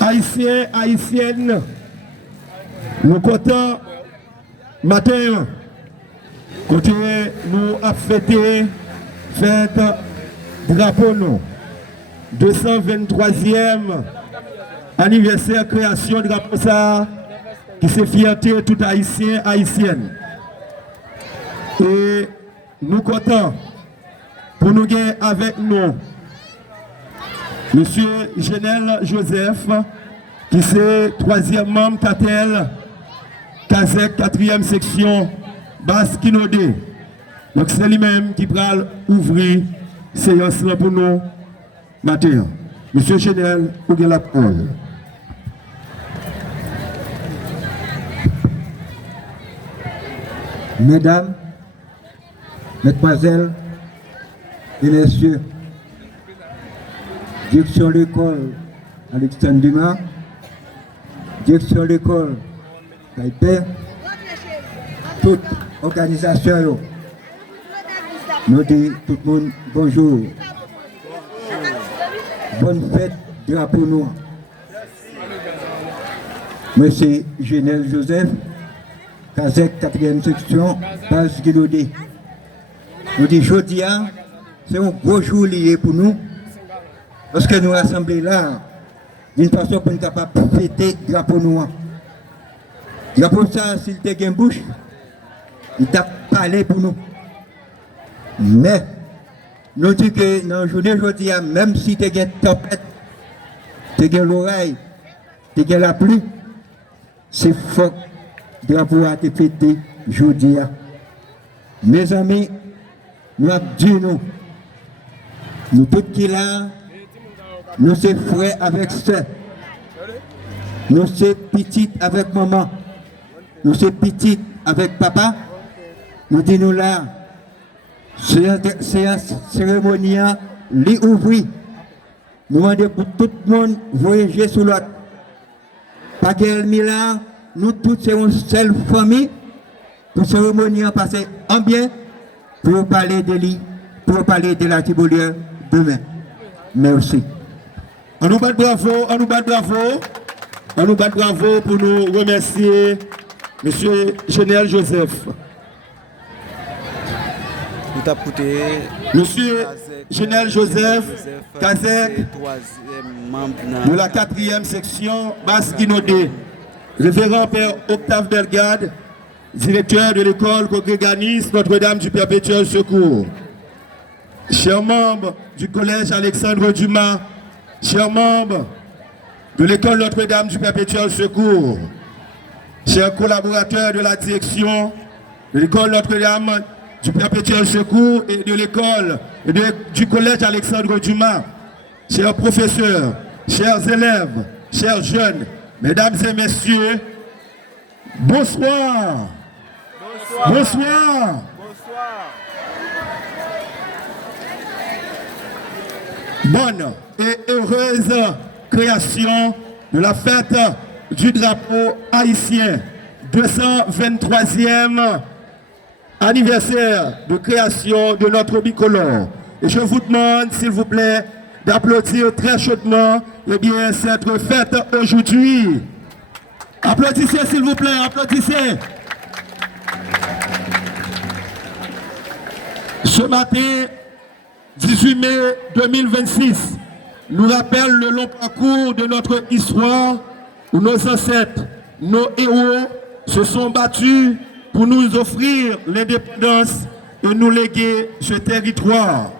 Haïtiens, haïtiennes, nous comptons matin, côté nous avons fêté fête drapeau nous. 223e anniversaire création de drapeau ça qui c'est fierté tout haïtien, haïtienne. Et nous comptons pour nous gagner avec nous Monsieur Genel Joseph, qui c'est 3e membre Tatel, Kazek 4e section, Baskinodé. Donc c'est lui-même qui va ouvrir séance pour nous matin. Monsieur Genel, vous avez la parole. Mesdames, Mesdemoiselles et Messieurs, direction de l'école Alexandre Dumas, direction de l'école Taipei, toute organisation, nous disons tout le monde bonjour. Bonne fête, drapeau noir. Monsieur Genel Joseph, Kazek 4e section, base Guilodé. Nous disons aujourd'hui, c'est un gros jour lié pour nous, parce que nous rassemblons là, d'une façon pour nous capables de fêter le drapeau noir. Le drapeau ça, s'il était en bouche, il t'a parlé pour nous. Mais, nous disons que dans la journée aujourd'hui, même si tu as une tempête, tu as l'oreille, tu as la pluie, c'est fort. Drapeau a été fêté aujourd'hui. Mes amis, nous avons dit nous tous qui là, nous sommes frères avec sœurs, nous sommes petites avec maman, nous sommes petites avec papa, nous disons là, c'est un cérémonie, les ouvrir, nous demandons pour tout le monde voyager sur l'autre. Pas qu'elle là. Nous tous sommes une seule famille pour cérémonie passer en bien pour parler de lui, pour parler de la Tiboulière demain. Merci. On nous bat bravo, on nous bat bravo. On nous bat bravo pour nous remercier Monsieur Genel Joseph. Monsieur Genel Joseph, Kazek, de la 4e section, Baskinodé. Révérend Père Octave Bellegarde, directeur de l'école congréganiste Notre-Dame du Perpétuel Secours. Chers membres du collège Alexandre Dumas, chers membres de l'école Notre-Dame du Perpétuel Secours, chers collaborateurs de la direction de l'école Notre-Dame du Perpétuel Secours et de l'école du collège Alexandre Dumas, chers professeurs, chers élèves, chers jeunes, mesdames et messieurs, bonsoir. Bonsoir. Bonsoir. Bonne et heureuse création de la fête du drapeau haïtien, 223e anniversaire de création de notre bicolore. Et je vous demande, s'il vous plaît, d'applaudir très chaudement cette fête aujourd'hui. Applaudissez s'il vous plaît, applaudissez. Ce matin, 18 mai 2026, nous rappelle le long parcours de notre histoire où nos ancêtres, nos héros se sont battus pour nous offrir l'indépendance et nous léguer ce territoire.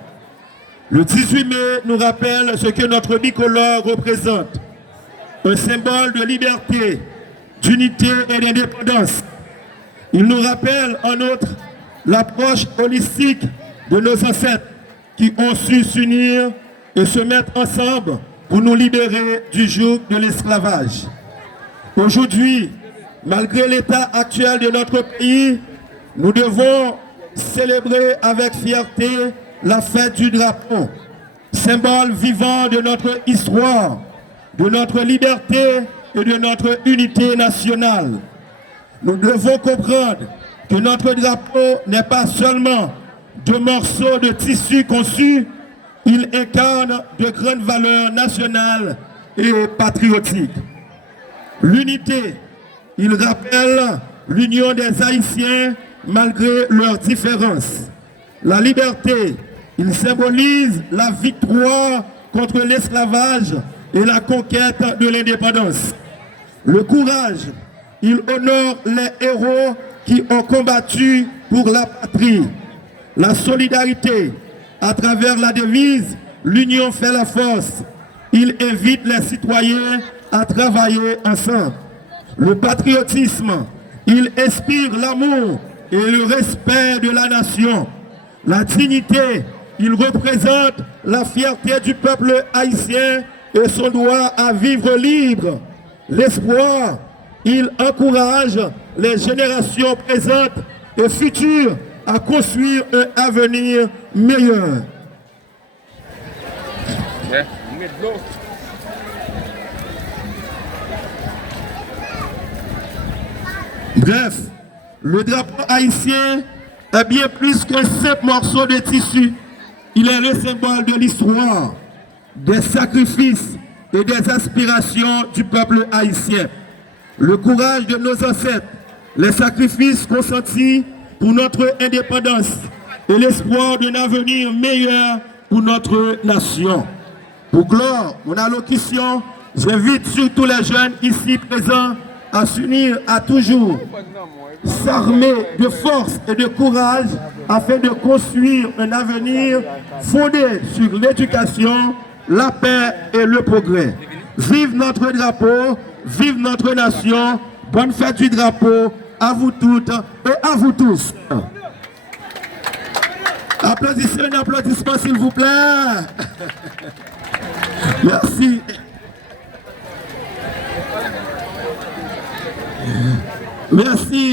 Le 18 mai nous rappelle ce que notre bicolore représente. Un symbole de liberté, d'unité et d'indépendance. Il nous rappelle en outre l'approche holistique de nos ancêtres qui ont su s'unir et se mettre ensemble pour nous libérer du joug de l'esclavage. Aujourd'hui, malgré l'état actuel de notre pays, nous devons célébrer avec fierté la fête du drapeau, symbole vivant de notre histoire, de notre liberté et de notre unité nationale. Nous devons comprendre que notre drapeau n'est pas seulement deux morceaux de tissu conçus, il incarne de grandes valeurs nationales et patriotique. L'unité, il rappelle l'union des Haïtiens malgré leurs différences. La liberté, il symbolise la victoire contre l'esclavage et la conquête de l'indépendance. Le courage, il honore les héros qui ont combattu pour la patrie. La solidarité, à travers la devise « L'union fait la force », il invite les citoyens à travailler ensemble. Le patriotisme, il inspire l'amour et le respect de la nation. La dignité, il représente la fierté du peuple haïtien et son droit à vivre libre. L'espoir, il encourage les générations présentes et futures à construire un avenir meilleur. Bref, le drapeau haïtien est bien plus qu'un simple morceau de tissu. Il est le symbole de l'histoire, des sacrifices et des aspirations du peuple haïtien. Le courage de nos ancêtres, les sacrifices consentis pour notre indépendance et l'espoir d'un avenir meilleur pour notre nation. Pour clore mon allocution, j'invite surtout les jeunes ici présents à s'unir à toujours, s'armer de force et de courage afin de construire un avenir fondé sur l'éducation, la paix et le progrès. Vive notre drapeau, vive notre nation, bonne fête du drapeau à vous toutes et à vous tous. Applaudissez un applaudissement s'il vous plaît. Merci. Merci.